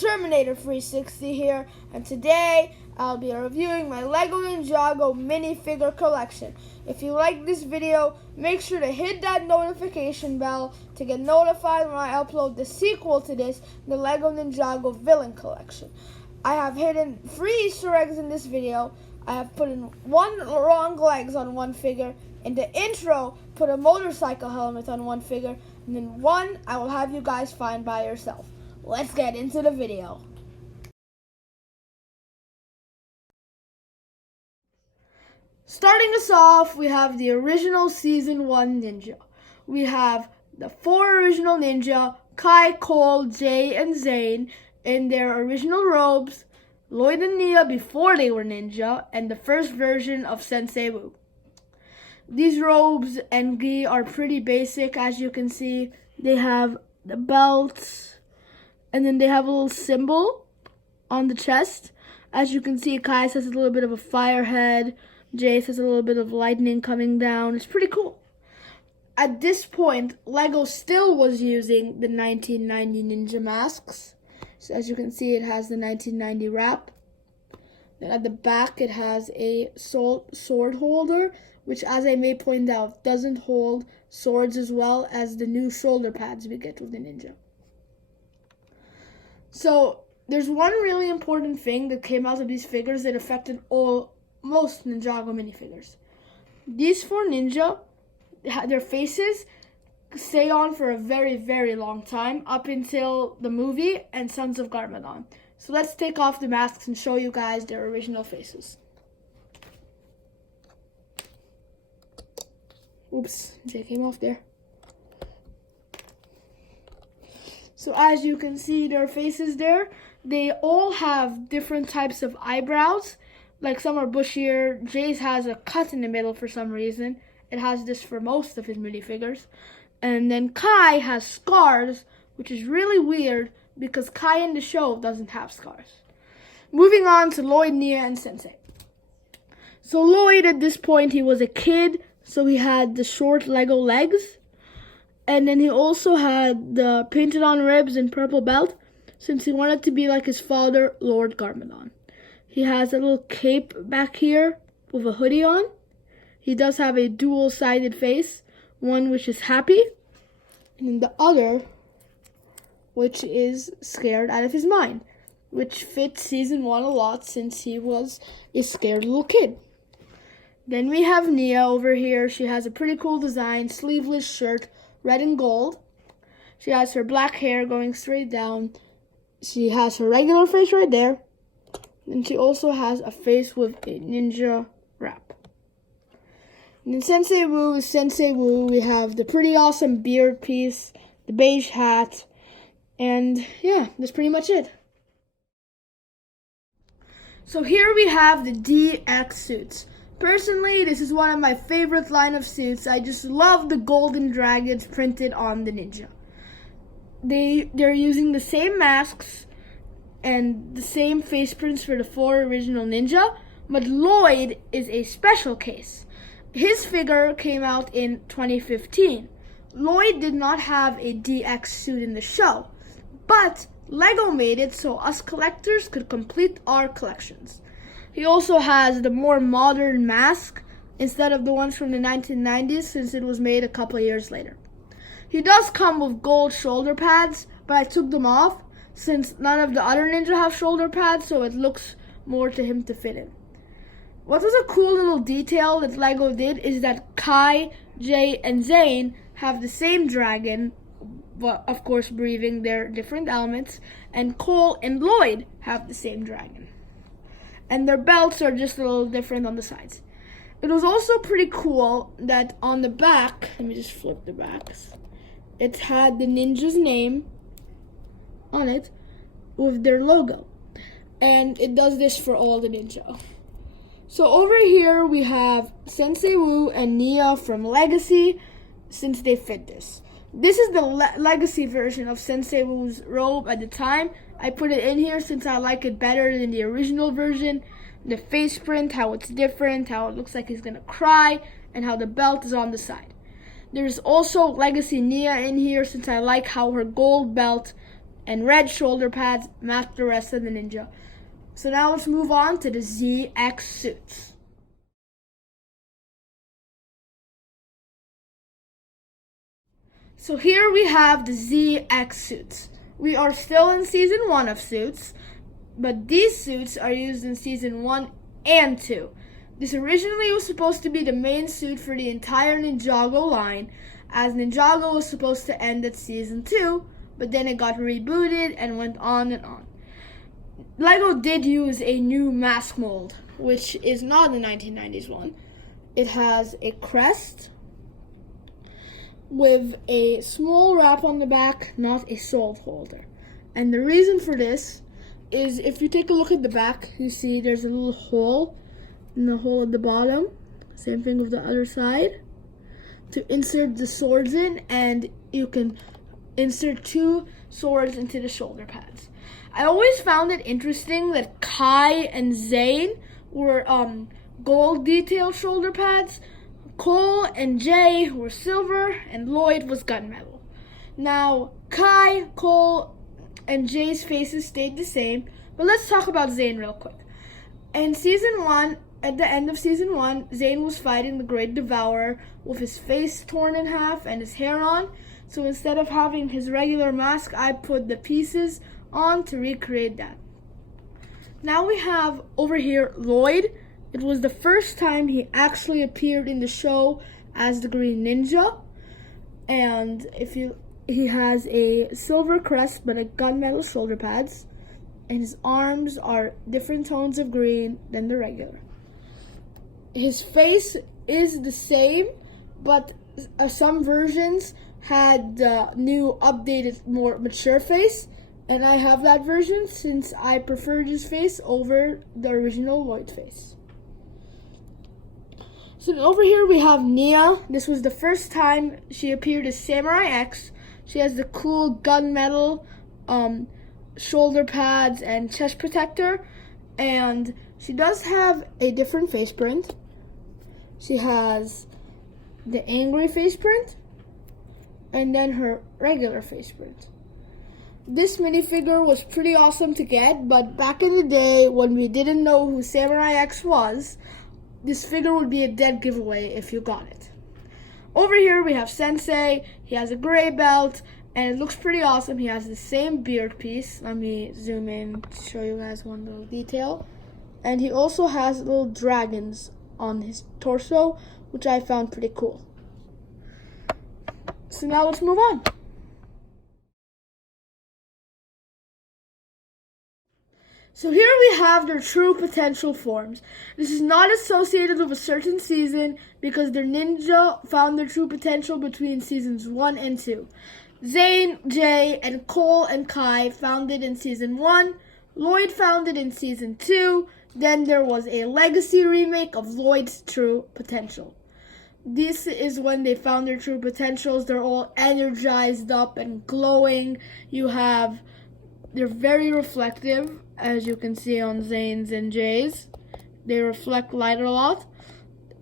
Terminator 360 here, and today I'll be reviewing my LEGO Ninjago Minifigure Collection. If you like this video, make sure to hit that notification bell to get notified when I upload the sequel to this, the LEGO Ninjago Villain Collection. I have hidden 3 Easter eggs in this video. I have put in 1 wrong legs on one figure. In the intro, put a motorcycle helmet on one figure, and then 1 I will have you guys find by yourself. Let's get into the video. Starting us off, we have the original Season 1 Ninja. We have the 4 original Ninja, Kai, Cole, Jay, and Zane, in their original robes, Lloyd and Nia before they were ninja, and the first version of Sensei Wu. These robes and gi are pretty basic, as you can see. They have the belts, and then they have a little symbol on the chest. As you can see, Kai has a little bit of a fire head. Jace has a little bit of lightning coming down. It's pretty cool. At this point, LEGO still was using the 1990 ninja masks. So as you can see, it has the 1990 wrap. Then at the back, it has a sword holder, which, as I may point out, doesn't hold swords as well as the new shoulder pads we get with the ninja. So there's one really important thing that came out of these figures that affected most Ninjago minifigures. These 4 ninja, their faces stay on for a very, very long time, up until the movie and Sons of Garmadon. So let's take off the masks and show you guys their original faces. Oops, Jay came off there. So as you can see their faces there, they all have different types of eyebrows. Like some are bushier. Jay's has a cut in the middle for some reason. It has this for most of his minifigures. And then Kai has scars, which is really weird because Kai in the show doesn't have scars. Moving on to Lloyd, Nia, and Sensei. So Lloyd, at this point, he was a kid, so he had the short Lego legs. And then he also had the painted on ribs and purple belt, since he wanted to be like his father, Lord Garmadon. He has a little cape back here with a hoodie on. He does have a dual-sided face, one which is happy, and the other which is scared out of his mind, which fits Season 1 a lot since he was a scared little kid. Then we have Nia over here. She has a pretty cool design, sleeveless shirt, red and gold. She has her black hair going straight down. She has her regular face right there. And she also has a face with a ninja wrap. And then Sensei Wu is Sensei Wu. We have the pretty awesome beard piece, the beige hat, and yeah, that's pretty much it. So here we have the DX suits. Personally, this is one of my favorite line of suits. I just love the golden dragons printed on the ninja. They're using the same masks and the same face prints for the 4 original ninja, but Lloyd is a special case. His figure came out in 2015. Lloyd did not have a DX suit in the show, but LEGO made it so us collectors could complete our collections. He also has the more modern mask instead of the ones from the 1990s, since it was made a couple of years later. He does come with gold shoulder pads, but I took them off since none of the other ninja have shoulder pads, so it looks more to him to fit in. What was a cool little detail that LEGO did is that Kai, Jay, and Zane have the same dragon, but of course breathing their different elements, and Cole and Lloyd have the same dragon. And their belts are just a little different on the sides. It was also pretty cool that on the back, let me just flip the backs, it had the ninja's name on it with their logo. And it does this for all the ninja. So over here we have Sensei Wu and Nia from Legacy, since they fit this. This is the Legacy version of Sensei Wu's robe at the time. I put it in here since I like it better than the original version. The face print, how it's different, how it looks like he's gonna cry, and how the belt is on the side. There's also Legacy Nia in here since I like how her gold belt and red shoulder pads match the rest of the ninja. So now let's move on to the ZX suits. So here we have the ZX suits. We are still in season 1 of suits, but these suits are used in season 1 and 2. This originally was supposed to be the main suit for the entire Ninjago line, as Ninjago was supposed to end at season 2, but then it got rebooted and went on and on. LEGO did use a new mask mold, which is not the 1990s one. It has a crest with a small wrap on the back, not a sword holder. And the reason for this is if you take a look at the back, you see there's a little hole in the hole at the bottom. Same thing with the other side. To insert the swords in, and you can insert 2 swords into the shoulder pads. I always found it interesting that Kai and Zane were gold detailed shoulder pads. Cole and Jay were silver, and Lloyd was gunmetal. Now, Kai, Cole, and Jay's faces stayed the same, but let's talk about Zane real quick. In season 1, at the end of season 1, Zane was fighting the Great Devourer with his face torn in half and his hair on. So instead of having his regular mask, I put the pieces on to recreate that. Now we have over here Lloyd. It was the first time he actually appeared in the show as the Green Ninja. And he has a silver crest but a gunmetal shoulder pads. And his arms are different tones of green than the regular. His face is the same, but some versions had the new updated, more mature face. And I have that version since I preferred his face over the original Lloyd face. So over here we have Nia. This was the first time she appeared as Samurai X. She has the cool gunmetal shoulder pads and chest protector. And she does have a different face print. She has the angry face print and then her regular face print. This minifigure was pretty awesome to get, but back in the day when we didn't know who Samurai X was, this figure would be a dead giveaway if you got it. Over here we have Sensei. He has a gray belt and it looks pretty awesome. He has the same beard piece. Let me zoom in to show you guys one little detail. And he also has little dragons on his torso, which I found pretty cool. So now let's move on. So here we have their true potential forms. This is not associated with a certain season because their ninja found their true potential between seasons 1 and 2. Zane, Jay, and Cole and Kai found it in season 1. Lloyd found it in season 2. Then there was a legacy remake of Lloyd's true potential. This is when they found their true potentials. They're all energized up and glowing. They're very reflective, as you can see on Zane's and Jay's. They reflect light a lot.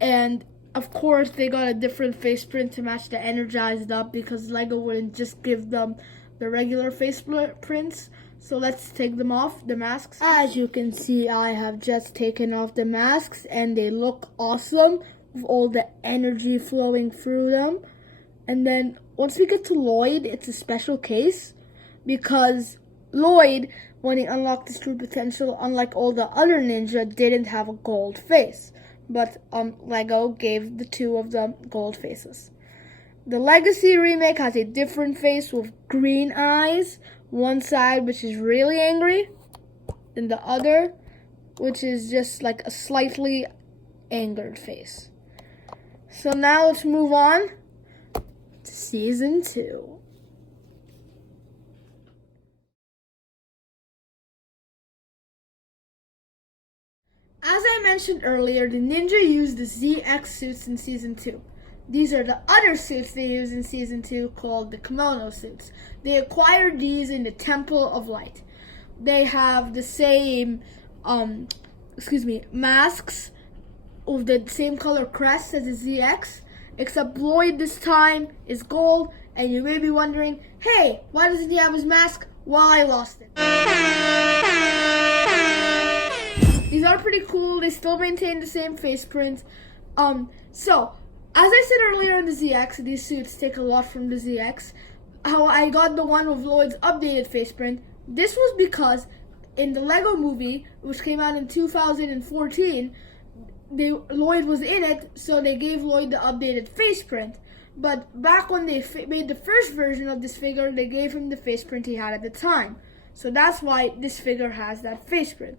And of course, they got a different face print to match the energized up because LEGO wouldn't just give them the regular face prints. So let's take them off, the masks. As you can see, I have just taken off the masks and they look awesome with all the energy flowing through them. And then once we get to Lloyd, it's a special case because Lloyd, when he unlocked his true potential, unlike all the other ninja, didn't have a gold face. But LEGO gave the two of them gold faces. The Legacy remake has a different face with green eyes. One side, which is really angry, and the other, which is just like a slightly angered face. So now let's move on to season 2. As I mentioned earlier, the ninja used the ZX suits in season 2. These are the other suits they use in season 2 called the kimono suits. They acquired these in the Temple of Light. They have the same, masks with the same color crest as the ZX, except Lloyd this time is gold, and you may be wondering, hey, why doesn't he have his mask? Well, I lost it. These are pretty cool. They still maintain the same face print. So, as I said earlier in the ZX, these suits take a lot from the ZX. How I got the one with Lloyd's updated face print, this was because in the LEGO movie, which came out in 2014, Lloyd was in it, so they gave Lloyd the updated face print. But back when they made the first version of this figure, they gave him the face print he had at the time. So that's why this figure has that face print.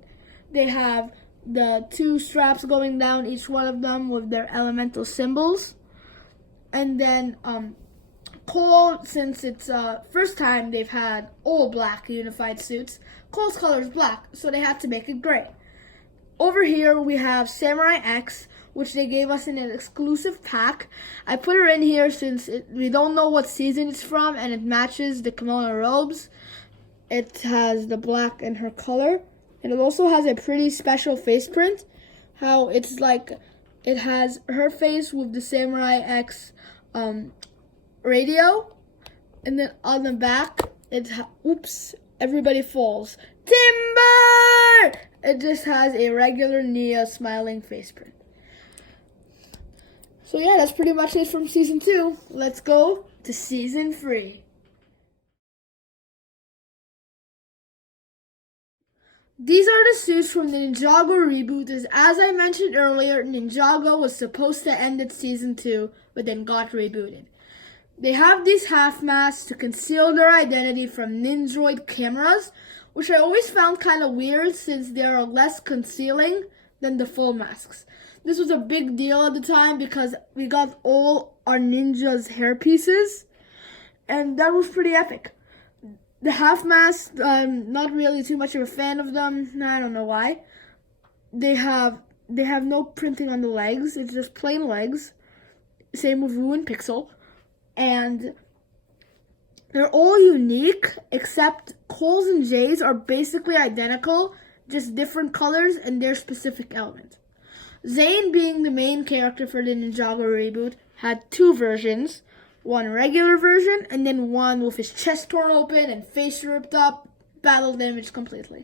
They have the 2 straps going down, each one of them with their elemental symbols. And then Cole, since it's first time they've had all black unified suits, Cole's color is black, so they had to make it gray. Over here we have Samurai X, which they gave us in an exclusive pack. I put her in here since we don't know what season it's from, and it matches the kimono robes. It has the black in her color. And it also has a pretty special face print. How it's like, it has her face with the Samurai X radio. And then on the back, everybody falls. Timber! It just has a regular Nia smiling face print. So yeah, that's pretty much it from season 2. Let's go to season 3. These are the suits from the Ninjago reboot. As I mentioned earlier, Ninjago was supposed to end at season 2, but then got rebooted. They have these half masks to conceal their identity from Nindroid cameras, which I always found kind of weird since they are less concealing than the full masks. This was a big deal at the time because we got all our ninjas' hair pieces, and that was pretty epic. The half masks, I'm not really too much of a fan of them. I don't know why. They have no printing on the legs. It's just plain legs. Same with Wu and Pixel. And they're all unique, except Cole's and Jay's are basically identical, just different colors and their specific element. Zane, being the main character for the Ninjago reboot, had 2 versions. One regular version, and then one with his chest torn open and face ripped up, battle damaged completely.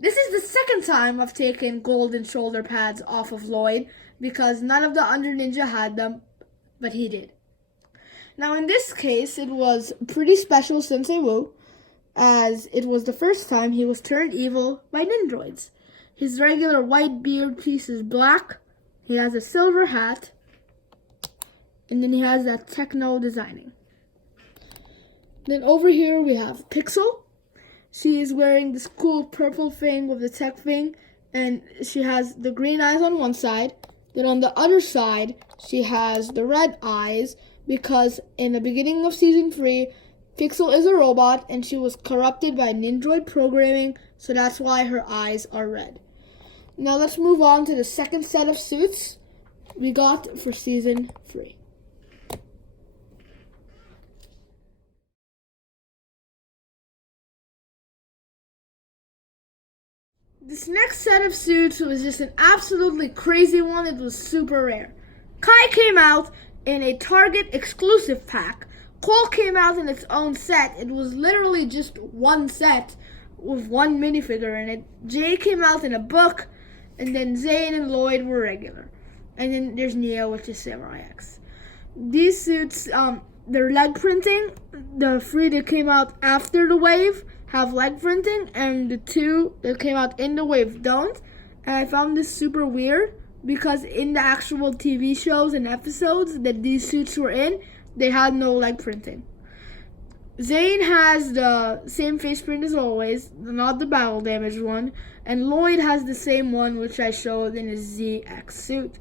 This is the second time I've taken golden shoulder pads off of Lloyd, because none of the under ninja had them, but he did. Now in this case, it was pretty special Sensei Wu, as it was the first time he was turned evil by Nindroids. His regular white beard piece is black, he has a silver hat, and then he has that techno designing. Then over here we have Pixel. She is wearing this cool purple thing with the tech thing, and she has the green eyes on one side. Then on the other side, she has the red eyes because in the beginning of season 3, Pixel is a robot and she was corrupted by Nindroid programming, so that's why her eyes are red. Now let's move on to the second set of suits we got for season 3. This next set of suits was just an absolutely crazy one. It was super rare. Kai came out in a Target exclusive pack. Cole came out in its own set. It was literally just one set with one minifigure in it. Jay came out in a book, and then Zane and Lloyd were regular. And then there's Neo, which is Samurai X. These suits, they're leg printing. The 3 that came out after the wave have leg printing, and the 2 that came out in the wave don't. And I found this super weird because in the actual TV shows and episodes that these suits were in, they had no leg printing. Zane has the same face print as always, not the battle damage one, and Lloyd has the same one which I showed in his ZX suit.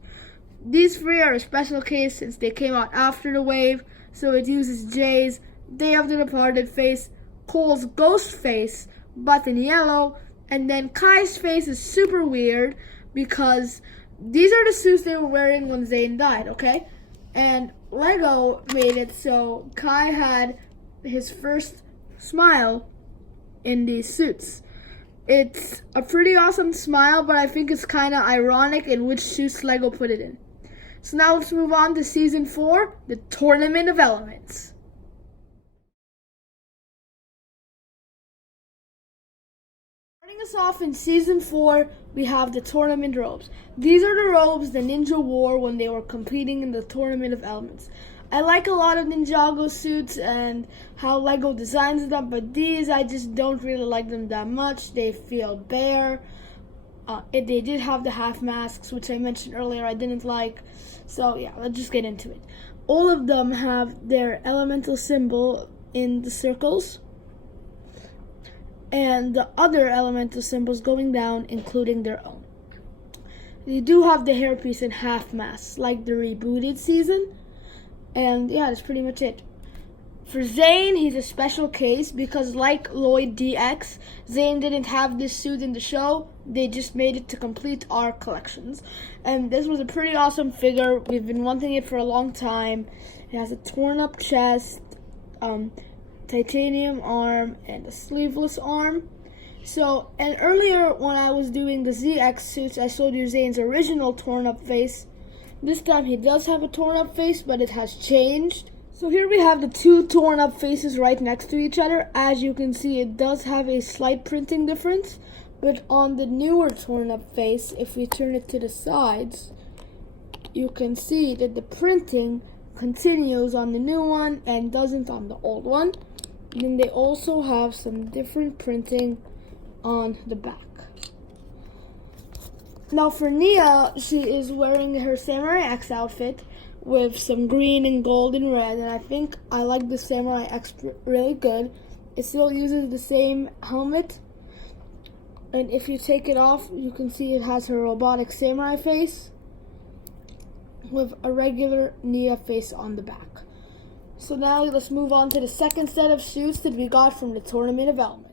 These 3 are a special case since they came out after the wave, so it uses Jay's Day of the Departed face, Cole's ghost face, but in yellow, and then Kai's face is super weird because these are the suits they were wearing when Zane died, okay? And LEGO made it so Kai had his first smile in these suits. It's a pretty awesome smile, but I think it's kind of ironic in which suits LEGO put it in. So now let's move on to season 4, the Tournament of Elements. Starting us off in season 4, we have the tournament robes. These are the robes the ninja wore when they were competing in the Tournament of Elements. I like a lot of Ninjago suits and how LEGO designs them, but these I just don't really like them that much. They feel bare. They did have the half masks, which I mentioned earlier I didn't like. So yeah, let's just get into it. All of them have their elemental symbol in the circles, and the other elemental symbols going down, including their own. They do have the hairpiece and half masks, like the rebooted season. And yeah, that's pretty much it. For Zane, he's a special case because like Lloyd DX, Zane didn't have this suit in the show. They just made it to complete our collections. And this was a pretty awesome figure. We've been wanting it for a long time. It has a torn up chest, titanium arm, and a sleeveless arm. So, and earlier when I was doing the ZX suits, I showed you Zane's original torn up face. This time he does have a torn up face, but it has changed. So here we have the 2 torn up faces right next to each other. As you can see, it does have a slight printing difference. But on the newer torn up face, if we turn it to the sides, you can see that the printing continues on the new one and doesn't on the old one. And then they also have some different printing on the back. Now for Nia, she is wearing her Samurai X outfit with some green and gold and red, and I think I like the Samurai X really good. It still uses the same helmet, and if you take it off, you can see it has her robotic samurai face with a regular Nia face on the back. So now let's move on to the second set of suits that we got from the Tournament of Elements.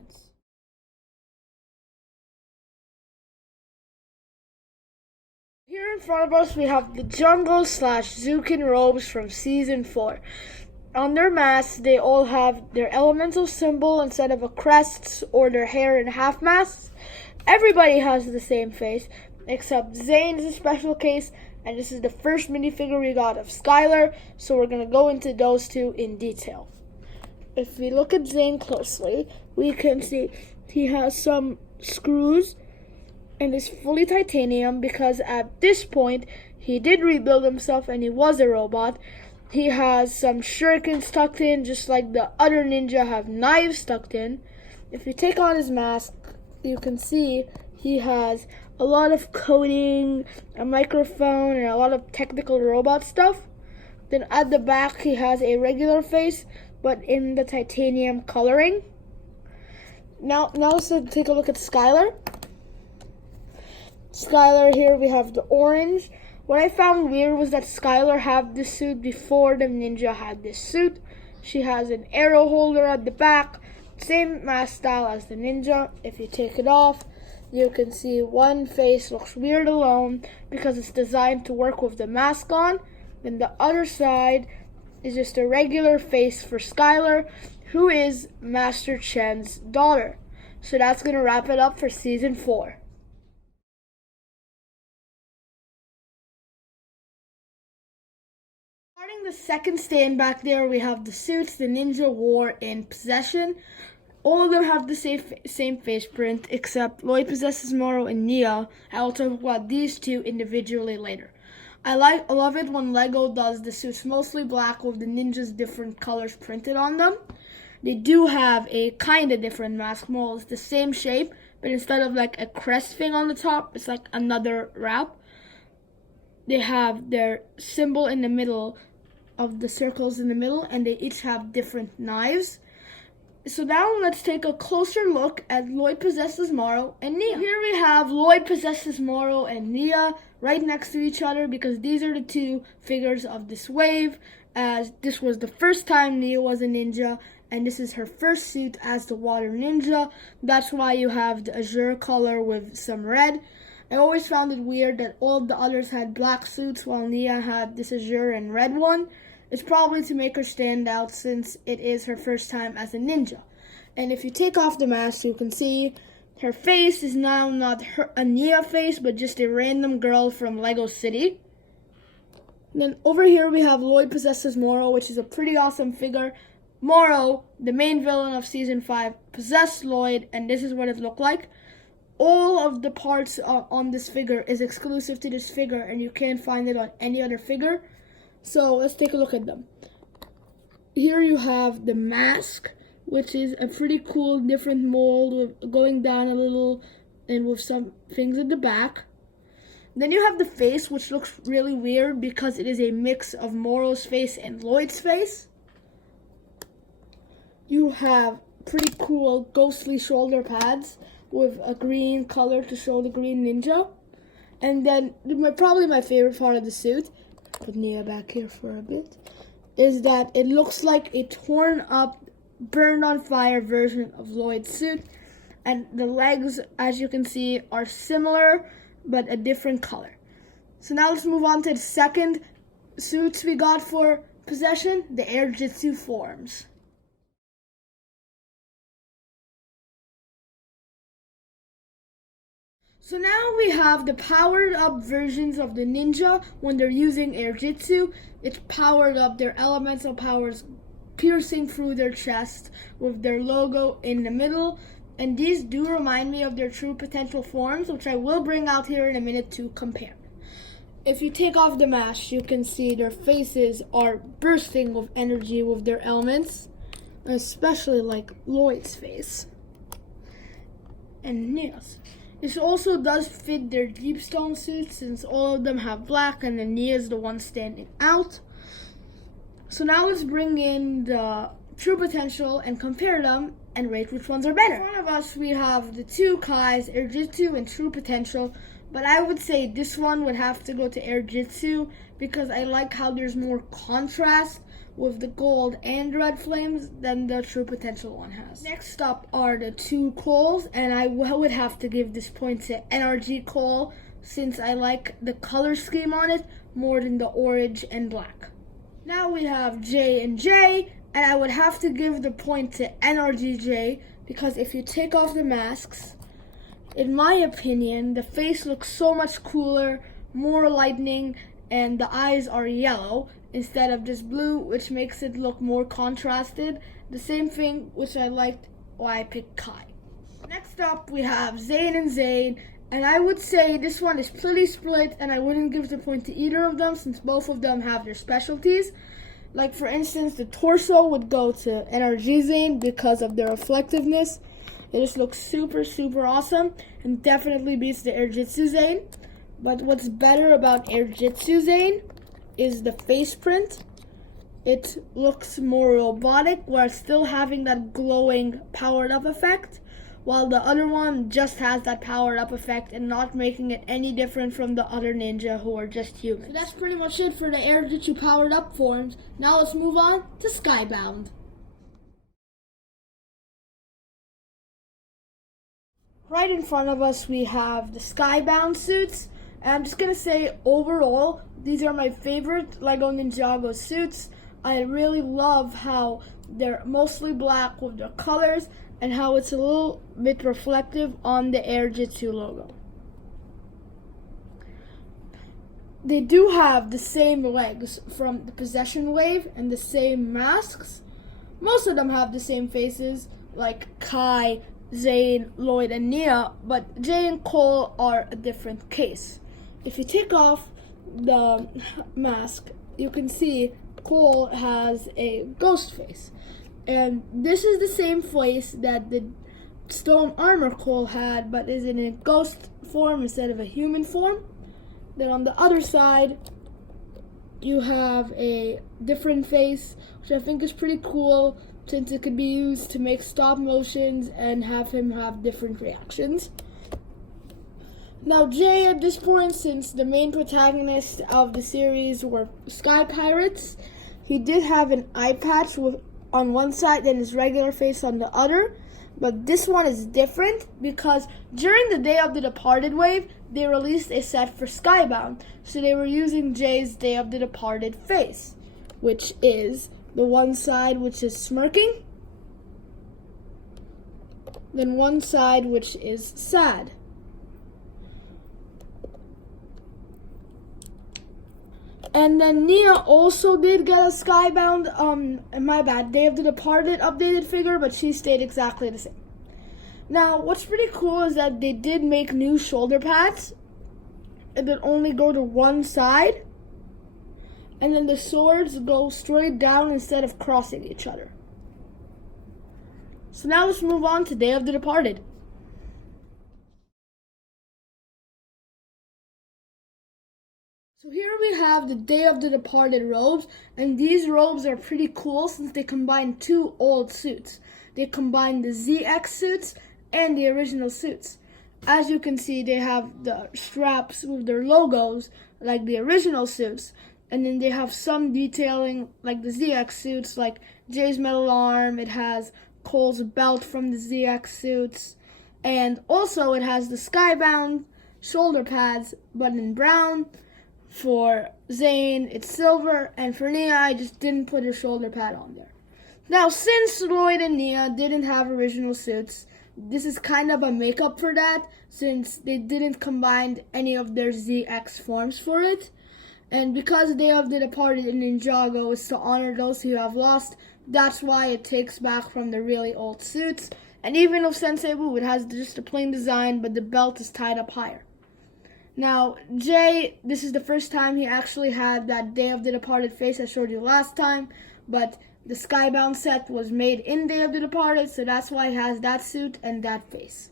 Here in front of us we have the Jungle / Zukin robes from season 4. On their masks, they all have their elemental symbol instead of a crest or their hair in half masks. Everybody has the same face, except Zane is a special case, and this is the first minifigure we got of Skylar, so we're going to go into those 2 in detail. If we look at Zane closely, we can see he has some screws and is fully titanium because at this point he did rebuild himself and he was a robot. He has some shurikens tucked in, just like the other ninja have knives tucked in. If you take on his mask, you can see he has a lot of coding, a microphone, and a lot of technical robot stuff. Then at the back he has a regular face, but in the titanium coloring. Now let's take a look at Skylar. Skylar, here we have the orange. What I found weird was that Skylar had this suit before the ninja had this suit. She has an arrow holder at the back, same mask style as the ninja. If you take it off, you can see one face looks weird alone because it's designed to work with the mask on. Then the other side is just a regular face for Skylar, who is Master Chen's daughter. So that's going to wrap it up for season 4. Starting the second stand back there, we have the suits the ninja wore in Possession. All of them have the same face print, except Lloyd possesses Moro and Nia. I'll talk about these two individually later. I love it when LEGO does the suits mostly black with the ninjas different colors printed on them. They do have a kind of different mask mold. It's the same shape, but instead of like a crest thing on the top, it's like another wrap. They have their symbol in the middle of the circles in the middle, and they each have different knives. So now let's take a closer look at Lloyd possesses Moro and Nia. Here we have Lloyd possesses Moro and Nia right next to each other because these are the two figures of this wave, as this was the first time Nia was a ninja, and this is her first suit as the water ninja. That's why you have the azure color with some red. I always found it weird that all the others had black suits while Nia had this azure and red one. It's probably to make her stand out since it is her first time as a ninja. And if you take off the mask, you can see her face is now not a Nia face, but just a random girl from Lego City. And then over here we have Lloyd possesses Moro, which is a pretty awesome figure. Moro, the main villain of Season 5, possessed Lloyd, and this is what it looked like. All of the parts on this figure is exclusive to this figure, and you can't find it on any other figure. So let's take a look at them. Here you have the mask, which is a pretty cool different mold with going down a little and with some things at the back. Then you have the face, which looks really weird because it is a mix of Moro's face and Lloyd's face. You have pretty cool ghostly shoulder pads with a green color to show the green ninja. And then probably my favorite part of the suit, put Nia back here for a bit, is that it looks like a torn up, burned on fire version of Lloyd's suit. And the legs, as you can see, are similar but a different color. So now let's move on to the second suits we got for Possession, the Air Jitsu forms. So now we have the powered up versions of the ninja when they're using Air Jitsu. It's powered up, their elemental powers piercing through their chest with their logo in the middle. And these do remind me of their true potential forms, which I will bring out here in a minute to compare. If you take off the mask, you can see their faces are bursting with energy with their elements, especially like Lloyd's face and Nia's. This also does fit their deep stone suits since all of them have black and then Nia is the one standing out. So now let's bring in the true potential and compare them and rate which ones are better. In front of us we have the two Kais, Air Jitsu and True Potential, but I would say this one would have to go to Air Jitsu because I like how there's more contrast with the gold and red flames than the True Potential one has. Next up are the two Coles, and I would have to give this point to NRG Cole since I like the color scheme on it more than the orange and black. Now we have J and J, and I would have to give the point to NRGJ because if you take off the masks, in my opinion, the face looks so much cooler, more lightning, and the eyes are yellow instead of just blue, which makes it look more contrasted. The same thing which I liked why I picked Kai. Next up we have Zane and Zane, and I would say this one is pretty split and I wouldn't give the point to either of them since both of them have their specialties. Like for instance, the torso would go to NRG Zane because of their reflectiveness. It just looks super awesome and definitely beats the Air Jitsu Zane. But what's better about Air Jitsu Zane is the face print. It looks more robotic while still having that glowing powered up effect. while the other one just has that powered up effect and not making it any different from the other ninja who are just humans. So that's pretty much it for the Air Jitsu powered up forms. Now let's move on to Skybound. Right in front of us we have the Skybound suits. And I'm just going to say overall, these are my favorite LEGO Ninjago suits. I really love how they're mostly black with their colors and how it's a little bit reflective on the Air Jitsu logo. They do have the same legs from the Possession Wave and the same masks. Most of them have the same faces, like Kai, Zane, Lloyd, and Nia, but Jay and Cole are a different case. If you take off the mask, you can see Cole has a ghost face. And this is the same face that the stone armor Cole had, but is in a ghost form instead of a human form. Then on the other side, you have a different face, which I think is pretty cool, since it could be used to make stop motions and have him have different reactions. Now Jay, at this point, since the main protagonist of the series were Sky Pirates, he did have an eye patch on one side and his regular face on the other. But this one is different because during the Day of the Departed wave, they released a set for Skybound. So they were using Jay's Day of the Departed face, which is the one side which is smirking, then one side which is sad. And then Nia also did get a Skybound, my bad, Day of the Departed updated figure, but she stayed exactly the same. Now, what's pretty cool is that they did make new shoulder pads that only go to one side, and then the swords go straight down instead of crossing each other. So now let's move on to Day of the Departed. So here we have the Day of the Departed robes, and these robes are pretty cool since they combine two old suits. They combine the ZX suits and the original suits. As you can see, they have the straps with their logos like the original suits, and then they have some detailing like the ZX suits, like Jay's metal arm. It has Cole's belt from the ZX suits, and also it has the Skybound shoulder pads, but in brown. For Zane, it's silver, and for Nia, I just didn't put her shoulder pad on there. Now, since Lloyd and Nia didn't have original suits, this is kind of a makeup for that, since they didn't combine any of their ZX forms for it. And because Day of the Departed in Ninjago is to honor those who have lost, that's why it takes back from the really old suits. And even of Sensei Wu, it has just a plain design, but the belt is tied up higher. Now, Jay, this is the first time he actually had that Day of the Departed face I showed you last time, but the Skybound set was made in Day of the Departed, so that's why he has that suit and that face.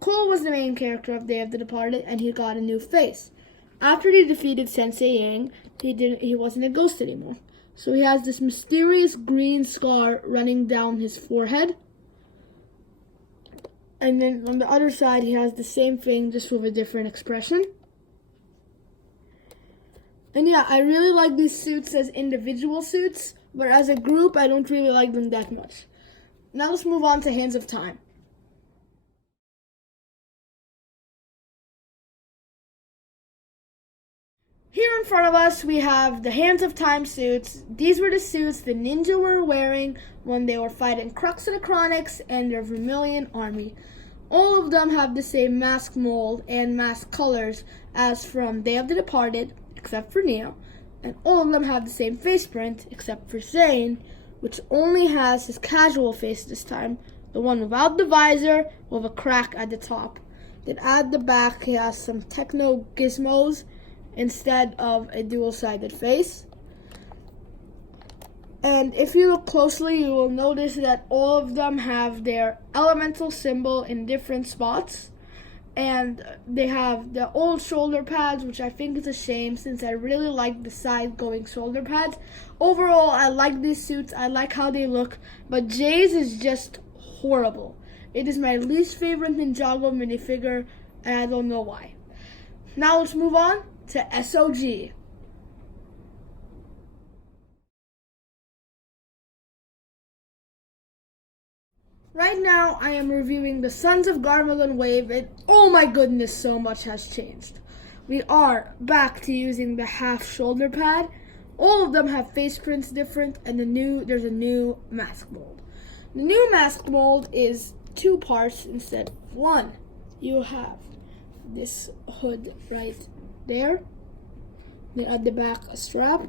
Cole was the main character of Day of the Departed, and he got a new face. After he defeated Sensei Yang, he wasn't a ghost anymore. So he has this mysterious green scar running down his forehead. And then on the other side, he has the same thing, just with a different expression. And yeah, I really like these suits as individual suits, but as a group, I don't really like them that much. Now let's move on to Hands of Time. Here in front of us, we have the Hands of Time suits. These were the suits the ninja were wearing when they were fighting Crux of the Chronics and their Vermilion army. All of them have the same mask mold and mask colors as from Day of the Departed, except for Neo. And all of them have the same face print, except for Zane, which only has his casual face this time, the one without the visor, with a crack at the top. Then at the back, he has some techno gizmos instead of a dual-sided face. And if you look closely, you will notice that all of them have their elemental symbol in different spots. And they have the old shoulder pads, which I think is a shame since I really like the side-going shoulder pads. Overall, I like these suits. I like how they look. But Jay's is just horrible. It is my least favorite Ninjago minifigure, and I don't know why. Now let's move on to SOG. Right now, I am reviewing the Sons of Garmadon wave, and oh my goodness, so much has changed. We are back to using the half shoulder pad. All of them have face prints different, and there's a new mask mold. The new mask mold is two parts instead of one. You have this hood right there. Then at the back, a strap.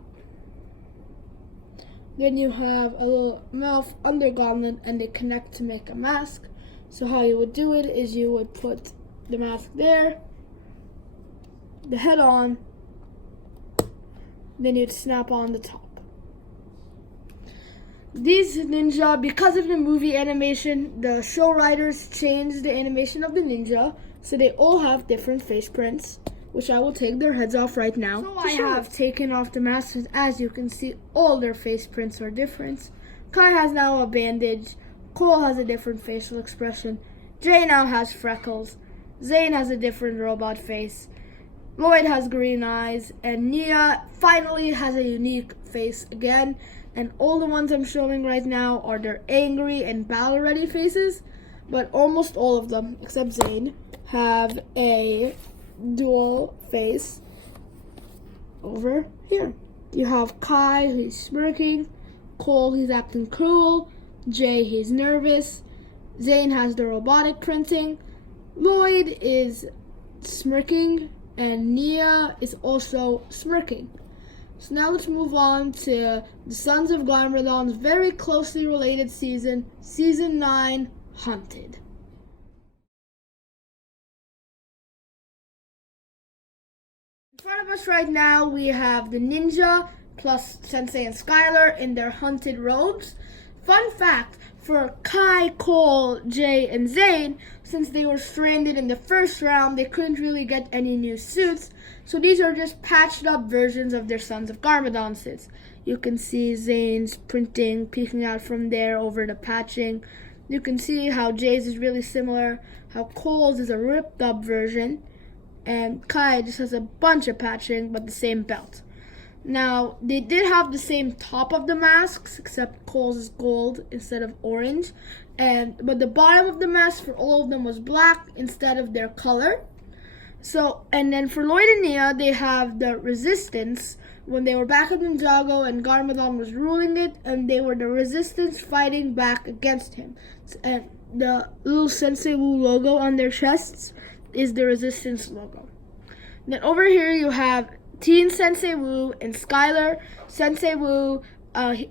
Then you have a little mouth undergarment, and they connect to make a mask. So how you would do it is you would put the mask there, the head on, then you'd snap on the top. These ninja, because of the movie animation, the show writers changed the animation of the ninja, so they all have different face prints, which I will take their heads off right now. So I have taken off the masks, and as you can see, all their face prints are different. Kai has now a bandage, Cole has a different facial expression, Jay now has freckles, Zane has a different robot face, Lloyd has green eyes, and Nia finally has a unique face again. And all the ones I'm showing right now are their angry and battle-ready faces, but almost all of them, except Zane, have a dual face over here. You have Kai, he's smirking, Cole, he's acting cruel, Jay, he's nervous, Zane has the robotic printing, Lloyd is smirking, and Nia is also smirking. So now let's move on to the Sons of Garmadon's very closely related season, Season 9, Hunted. In front of us right now, we have the ninja plus Sensei and Skylar in their hunted robes. Fun fact, for Kai, Cole, Jay, and Zane, since they were stranded in the first round, they couldn't really get any new suits, so these are just patched up versions of their Sons of Garmadon suits. You can see Zane's printing peeking out from there over the patching. You can see how Jay's is really similar, how Cole's is a ripped up version, and Kai just has a bunch of patching but the same belt. Now, they did have the same top of the masks, except Cole's is gold instead of orange. But the bottom of the mask for all of them was black instead of their color. So, and then for Lloyd and Nia, they have the Resistance when they were back at Ninjago and Garmadon was ruling it, and they were the Resistance fighting back against him. And the little Sensei Wu logo on their chests is the Resistance logo. Then over here you have Teen Sensei Wu and Skylar. Sensei Wu,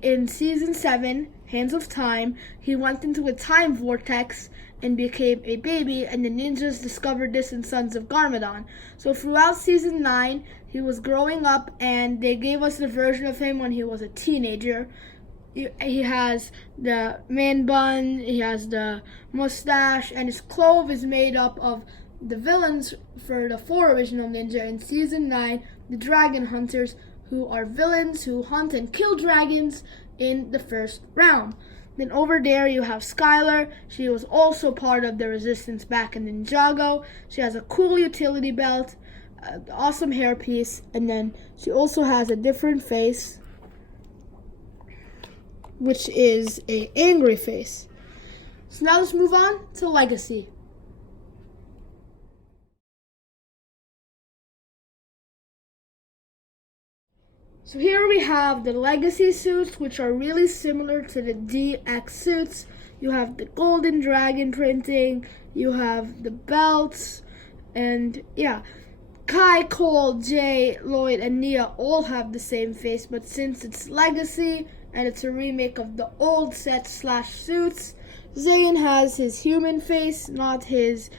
in Season 7, Hands of Time, he went into a time vortex and became a baby, and the ninjas discovered this in Sons of Garmadon. So throughout Season 9, he was growing up, and they gave us the version of him when he was a teenager. He has the man bun, he has the mustache, and his clothes is made up of the villains for the 4 original ninja in Season 9, the Dragon Hunters, who are villains who hunt and kill dragons in the first round. Then over there you have Skylar. She was also part of the Resistance back in Ninjago. She has a cool utility belt, an awesome hairpiece, and then she also has a different face, which is an angry face. So now let's move on to Legacy. So here we have the Legacy suits, which are really similar to the DX suits. You have the golden dragon printing, you have the belts, and yeah. Kai, Cole, Jay, Lloyd, and Nia all have the same face, but since it's Legacy and it's a remake of the old set / suits, Zane has his human face, not his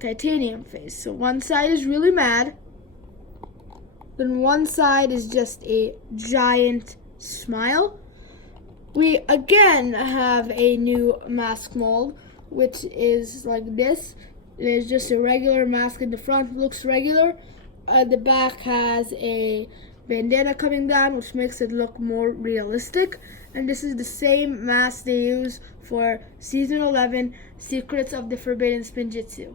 titanium face. So one side is really mad, then one side is just a giant smile. We again have a new mask mold, which is like this. There's just a regular mask in the front, looks regular. The back has a bandana coming down, which makes it look more realistic. And this is the same mask they use for Season 11, Secrets of the Forbidden Spinjitzu.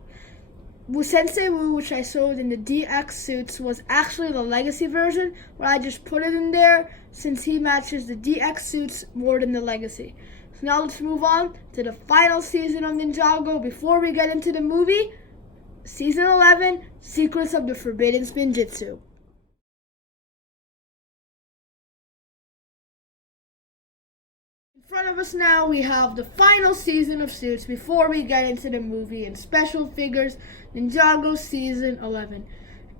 Sensei Wu, which I showed in the DX suits, was actually the Legacy version, but I just put it in there since he matches the DX suits more than the Legacy. So now let's move on to the final season of Ninjago before we get into the movie. Season 11, Secrets of the Forbidden Spinjitzu. In front of us now we have the final season of suits before we get into the movie and special figures, Ninjago Season 11.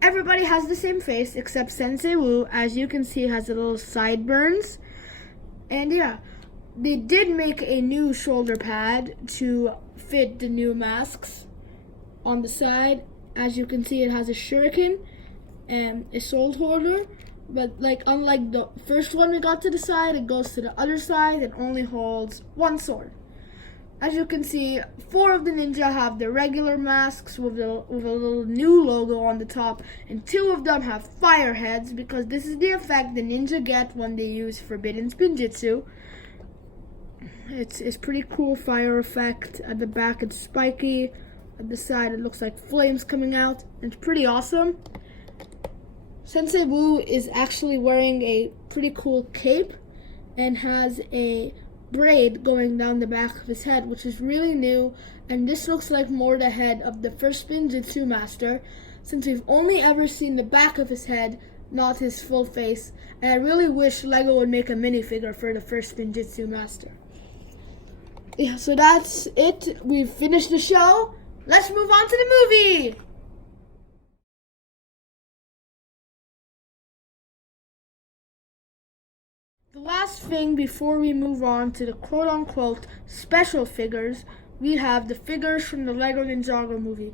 Everybody has the same face except Sensei Wu, as you can see, has a little sideburns. And yeah, they did make a new shoulder pad to fit the new masks. On the side, as you can see, it has a shuriken and a sword holder, but unlike the first one we got to the side, it goes to the other side and only holds one sword. As you can see, 4 of the ninja have the regular masks with a little new logo on the top, and 2 of them have fire heads because this is the effect the ninja get when they use Forbidden Spinjitzu. It's pretty cool fire effect. At the back it's spiky. At the side it looks like flames coming out. It's pretty awesome. Sensei Wu is actually wearing a pretty cool cape and has a braid going down the back of his head, which is really new, and this looks like more the head of the first Spinjitzu master, since we've only ever seen the back of his head, not his full face, and I really wish LEGO would make a minifigure for the first Spinjitzu master. Yeah, so that's it. We've finished the show. Let's move on to the movie! The last thing before we move on to the quote-unquote special figures, we have the figures from the LEGO Ninjago movie.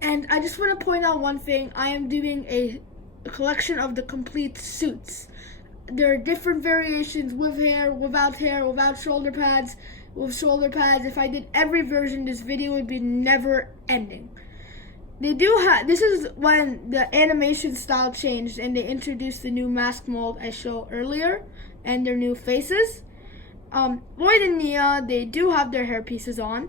And I just want to point out one thing. I am doing a collection of the complete suits. There are different variations with hair, without shoulder pads, with shoulder pads. If I did every version, this video would be never ending. This is when the animation style changed and they introduced the new mask mold I showed earlier and their new faces. Lloyd and Nia, they do have their hair pieces on,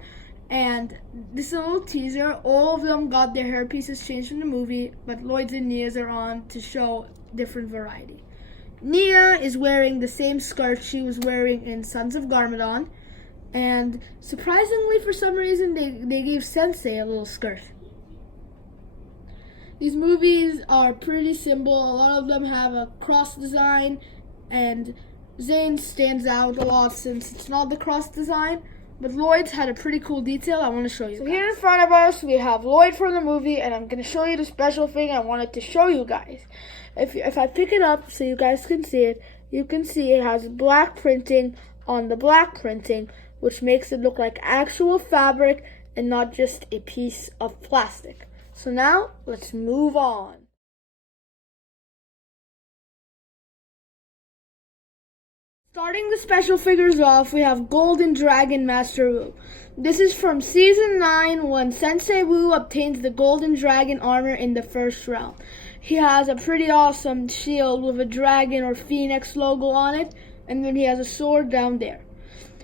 and this is a little teaser. All of them got their hair pieces changed from the movie, but Lloyd's and Nia's are on to show different variety. Nia is wearing the same skirt she was wearing in Sons of Garmadon, and surprisingly, for some reason, they gave Sensei a little skirt. These movies are pretty simple. A lot of them have a cross design, and Zane's stands out a lot since it's not the cross design, but Lloyd's had a pretty cool detail I want to show you. So here in front of us, we have Lloyd from the movie, and I'm going to show you the special thing I wanted to show you guys. If I pick it up so you guys can see it, you can see it has black printing on the black printing, which makes it look like actual fabric and not just a piece of plastic. So now, let's move on. Starting the special figures off, we have Golden Dragon Master Wu. This is from Season 9 when Sensei Wu obtains the Golden Dragon armor in the first round. He has a pretty awesome shield with a dragon or phoenix logo on it, and then he has a sword down there.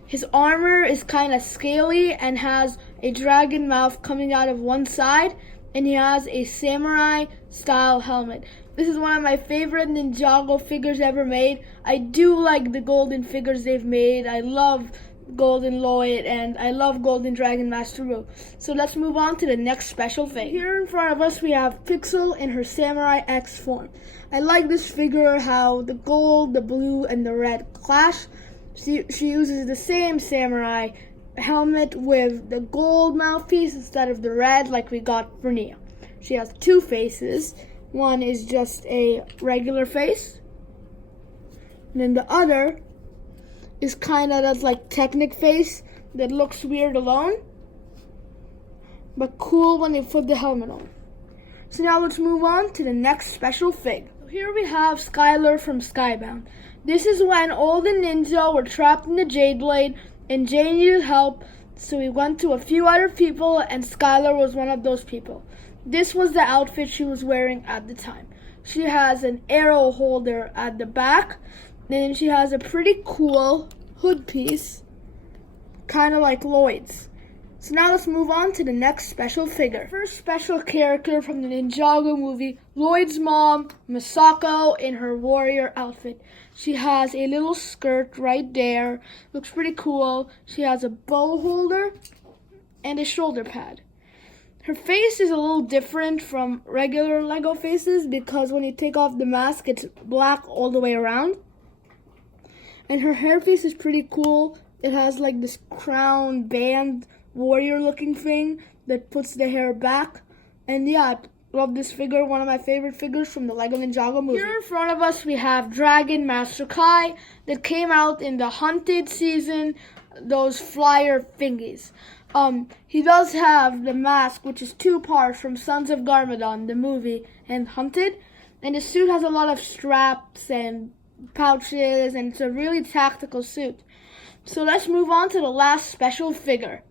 His armor is kind of scaly and has a dragon mouth coming out of one side, and he has a samurai style helmet. This is one of my favorite Ninjago figures ever made. I do like the golden figures they've made. I love Golden Lloyd and I love Golden Dragon Master Wu. So let's move on to the next special thing. Here in front of us we have Pixel in her Samurai X form. I like this figure, how the gold, the blue, and the red clash. She uses the same samurai helmet with the gold mouthpiece instead of the red like we got for Nia. She has 2 faces. One is just a regular face, and then the other is kind of that like Technic face that looks weird alone, but cool when they put the helmet on. So now let's move on to the next special fig. Here we have Skylar from Skybound. This is when all the ninja were trapped in the Jade Blade and Jay needed help, so we went to a few other people and Skylar was one of those people. This was the outfit she was wearing at the time. She has an arrow holder at the back. Then she has a pretty cool hood piece, kind of like Lloyd's. So now let's move on to the next special figure. First special character from the Ninjago movie, Lloyd's mom, Misako, in her warrior outfit. She has a little skirt right there. Looks pretty cool. She has a bow holder and a shoulder pad. Her face is a little different from regular Lego faces because when you take off the mask, it's black all the way around. And her hairpiece is pretty cool. It has like this crown band warrior looking thing that puts the hair back. And yeah, I love this figure, one of my favorite figures from the LEGO Ninjago movie. Here in front of us we have Dragon Master Kai that came out in the Hunted season, those flyer thingies. He does have the mask, which is two parts from Sons of Garmadon, the movie, and Hunted. And the suit has a lot of straps and pouches, and it's a really tactical suit. So let's move on to the last special figure.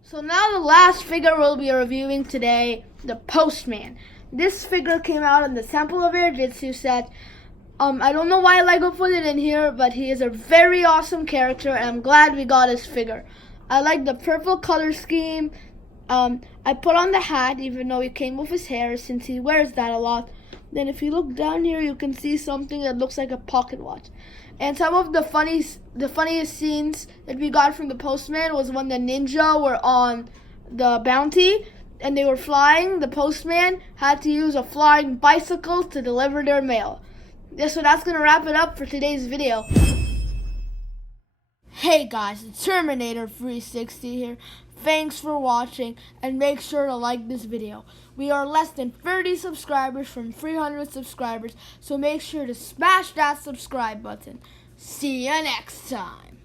So now the last figure we'll be reviewing today, the Postman. This figure came out in the Temple of Air Jitsu set. I don't know why LEGO put it in here, but he is a very awesome character, and I'm glad we got his figure. I like the purple color scheme. I put on the hat, even though he came with his hair, since he wears that a lot. Then if you look down here, you can see something that looks like a pocket watch. And some of the funniest scenes that we got from the Postman was when the ninja were on the bounty and they were flying. The Postman had to use a flying bicycle to deliver their mail. Yeah, so that's going to wrap it up for today's video. Hey guys, it's Terminator 360 here. Thanks for watching, and make sure to like this video. We are less than 30 subscribers from 300 subscribers, so make sure to smash that subscribe button. See you next time.